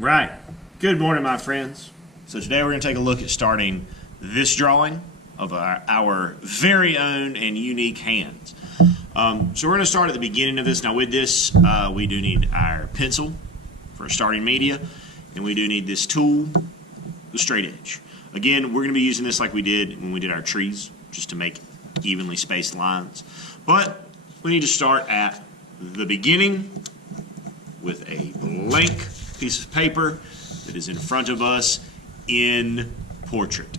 Right. Good morning, my friends. So today we're going to take a look at starting this drawing of our very own and unique hands. So we're going to start at the beginning of this. Now with this, we do need our pencil for starting media, and we do need this tool, the straight edge. Again, we're going to be using this like we did when we did our trees, just to make evenly spaced lines. But we need to start at the beginning with a blank piece of paper that is in front of us in portrait.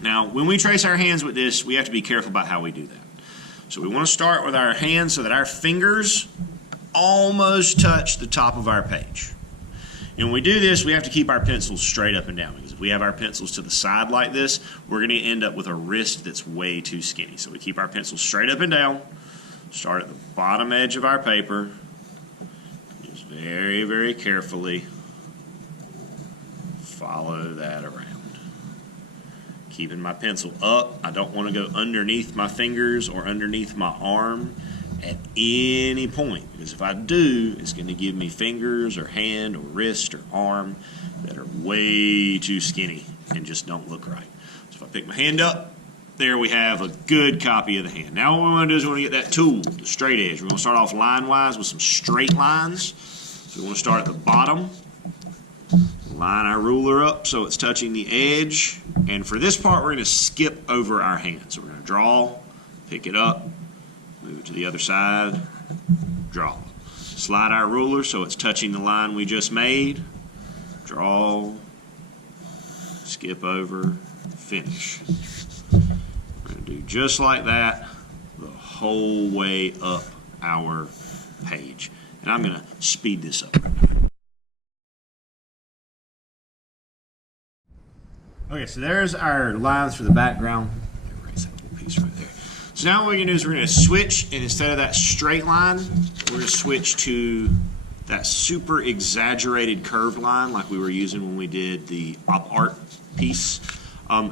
Now, when we trace our hands with this, we have to be careful about how we do that. So we want to start with our hands so that our fingers almost touch the top of our page. And when we do this, we have to keep our pencils straight up and down, because if we have our pencils to the side like this, we're going to end up with a wrist that's way too skinny. So we keep our pencils straight up and down, start at the bottom edge of our paper, just very, very carefully follow that around. Keeping my pencil up, I don't want to go underneath my fingers or underneath my arm at any point, because if I do, it's going to give me fingers or hand or wrist or arm that are way too skinny and just don't look right. So if I pick my hand up, there we have a good copy of the hand. Now what we want to do is we want to get that tool, the straight edge. We're going to start off line-wise with some straight lines. So we want to start at the bottom, line our ruler up so it's touching the edge, and for this part we're going to skip over our hand. So we're going to draw, pick it up, move it to the other side, draw. Slide our ruler so it's touching the line we just made, draw, skip over, finish. We're going to do just like that the whole way up our page. And I'm going to speed this up. Okay, so there's our lines for the background. Erase that little piece right there. So now what we're going to do is we're going to switch, and instead of that straight line, we're going to switch to that super exaggerated curved line like we were using when we did the op art piece.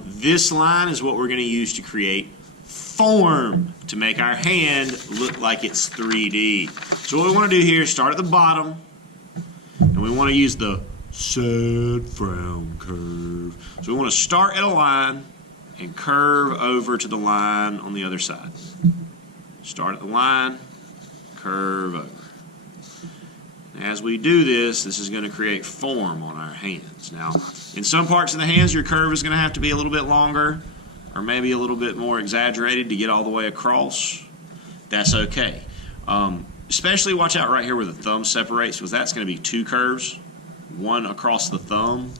This line is what we're going to use to create form, to make our hand look like it's 3D. So what we want to do here is start at the bottom, and we want to use the sad frown curve. So we want to start at a line and curve over to the line on the other side. Start at the line, curve over. As we do this, this is going to create form on our hands. Now, in some parts of the hands, your curve is going to have to be a little bit longer or maybe a little bit more exaggerated to get all the way across. That's okay. Especially watch out right here where the thumb separates, because that's going to be two curves. One across the thumb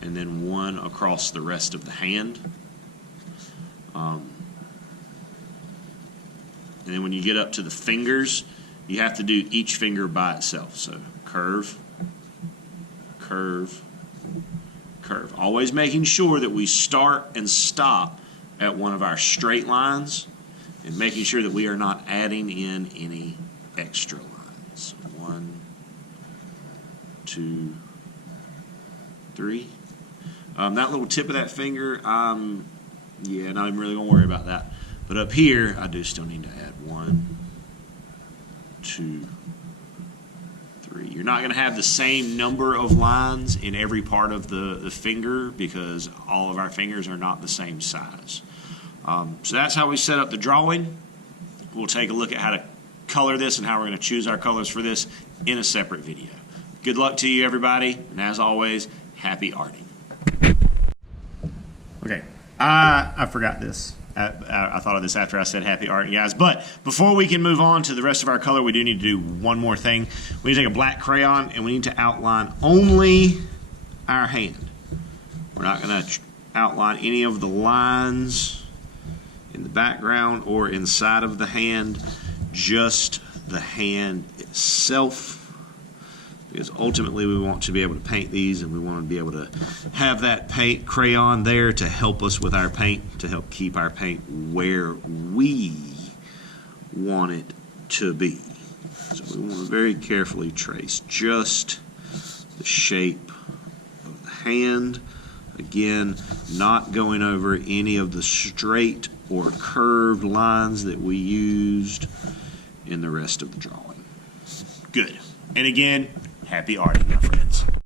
and then one across the rest of the hand. And then when you get up to the fingers, you have to do each finger by itself. So curve, curve, curve. Always making sure that we start and stop at one of our straight lines, and making sure that we are not adding in any extra lines. 1, 2, 3. That little tip of that finger, yeah, not even really gonna worry about that. But up here, I do still need to add 1, 2, 3. You're not gonna have the same number of lines in every part of the finger, because all of our fingers are not the same size. So that's how we set up the drawing. We'll take a look at how to color this and how we're going to choose our colors for this in a separate video. Good luck to you, everybody, and as always, happy arting. Okay, I forgot this. I thought of this after I said happy arting, guys. But before we can move on to the rest of our color, we do need to do one more thing. We need to take a black crayon and we need to outline only our hand. We're not going to outline any of the lines in the background or inside of the hand, just the hand itself, because ultimately we want to be able to paint these, and we want to be able to have that paint crayon there to help us with our paint, to help keep our paint where we want it to be. So we want to very carefully trace just the shape of the hand. Again, not going over any of the straight or curved lines that we used in the rest of the drawing. Good. And again, happy arting, my friends.